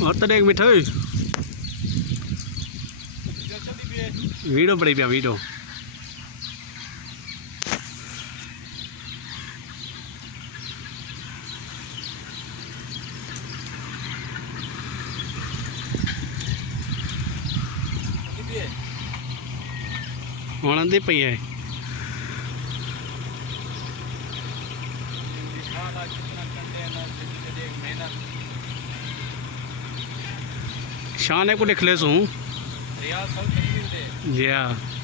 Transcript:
और तो देख मिठो वीडियो बड़ी पिया वीडियो ਹੁਣ ਆਂਦੀ ਪਈ ਹੈ शान है को देख ले सू जी हाँ